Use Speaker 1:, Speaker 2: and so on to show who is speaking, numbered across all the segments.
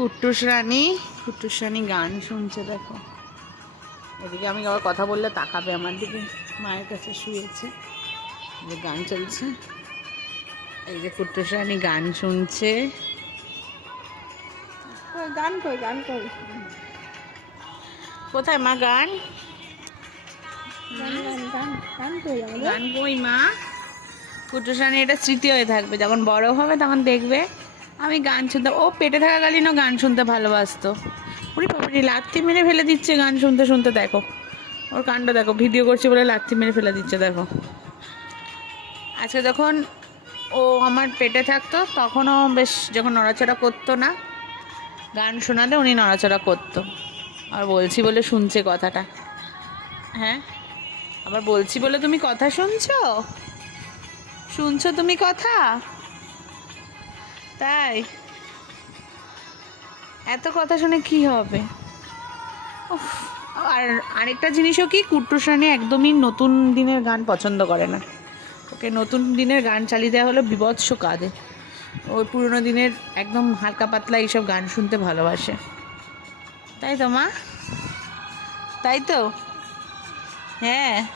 Speaker 1: কুট্টুস রানী কুট্টুস রানী গান শুনছে দেখো। এদিকে আমি আবার কথা বললে তাকাবে আমার দিকে মায়ের কাছে শুয়েছে। যে গান চলছে। এই যে কুট্টুস রানী গান শুনছে।
Speaker 2: গান কই গান কই?
Speaker 1: কোথায় মা গান?
Speaker 2: গান গান গান গান কই আমাদের?
Speaker 1: গান কই মা? কুট্টুস রানী এটা স্মৃতি হয়ে থাকবে যখন বড় হবে তখন দেখবে। আমি গান শুনতে, ও পেটে থাকাকালীনও গান শুনতে ভালোবাসতো। ওরে বাবারে লাত্তি মেরে ফেলে দিচ্ছে গান শুনতে শুনতে, দেখো। ওর কাণ্ড দেখো, ভিডিও করছে বলে লাত্তি মেরে ফেলে দিচ্ছে, দেখো। আজকে যখন ও আমার পেটে থাকতো, তখনও বেশ যখন নড়াচড়া করতো না, গান শোনালে উনি নড়াচড়া করতো। আর বলছি বলে শুনছে কথাটা। হ্যাঁ? আবার বলছি বলে তুমি কথা শুনছো? শুনছো তুমি কথা? তাই? এত কথা শুনে কি হবে? আর আরেকটা জিনিসও কি কুট্টুস রানী একদমই নতুন দিনের গান পছন্দ করে না। ওকে নতুন দিনের গান চালিয়ে দেওয়া হলো বিভৎস কাঁদে। ওই পুরোনো দিনের একদম হালকা পাতলা এইসব গান শুনতে ভালোবাসে। তাই তো, মা? তাই তো? হ্যাঁ।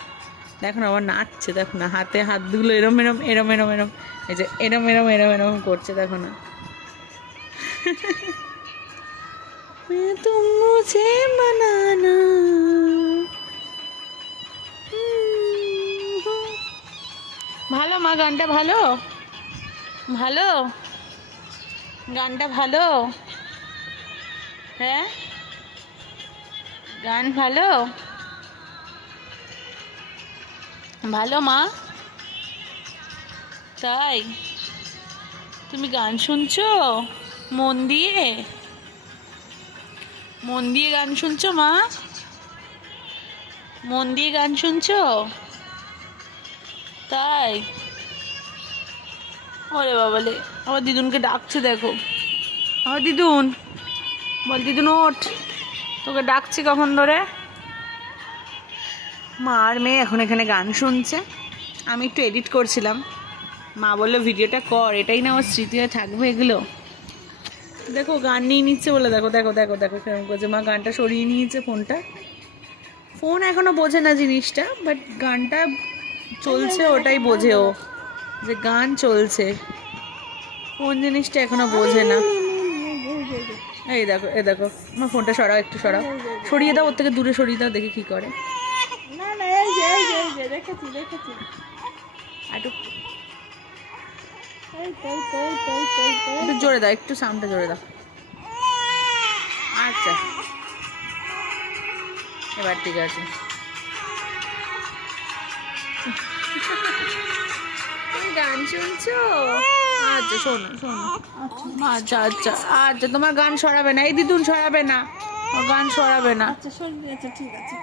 Speaker 1: দেখো না নাচছে দেখো না হাতে হাতগুলো এরম এরম এরম এরম এরম। এই যে এরম এরম এরম এরম করছে দেখো না। তুম মানানা ভালো মা গানটা ভালো? ভালো? গানটা ভালো? হ্যাঁ? গান ভালো? ভালো, মা? তাই? তুমি গান শুনছো? মন দিয়ে? মন দিয়ে গান শুনছো, মা? মন দিয়ে গান শুনছো? তাই? ওরে বাবালে আমার দিদুনকে ডাকছে, দেখো। আমার দিদুন, বল, দিদুন, ওঠ। তোকে ডাকছি কখন ধরে? মা আর মেয়ে এখন এখানে গান শুনছে। আমি একটু এডিট করছিলাম। মা বলল, ভিডিওটা কর, এটাই না আমার স্মৃতি হয়ে থাকবে এগুলো। দেখো, গান নিয়ে নিচ্ছে বলে, দেখো দেখো দেখো দেখো কেমন করছে। মা গানটা সরিয়ে নিয়েছে ফোনটা। ফোন এখনও বোঝে না জিনিসটা বাট গানটা চলছে, ওটাই বোঝে ও, যে গান চলছে। কোন জিনিসটা এখনও বোঝে না। এই দেখো এ দেখো আমার ফোনটা সরাও, একটু সরাও। সরিয়ে দাও, ওর থেকে দূরে সরিয়ে দাও, দেখি কী করে
Speaker 2: না না এই যে এই যে এই যে দেখেছি দেখেছি।
Speaker 1: একটু জোরে দাও একটু সাউন্ডটা জোরে দাও। আচ্ছা। এবার ঠিক আছে। গান শুনছো? আচ্ছা শোনো শোনো। আচ্ছা আচ্ছা আচ্ছা তোমার গান সরাবে না। এই দিদুন সরাবে না। গান সরাবে না।
Speaker 2: আচ্ছা আচ্ছা ঠিক আছে।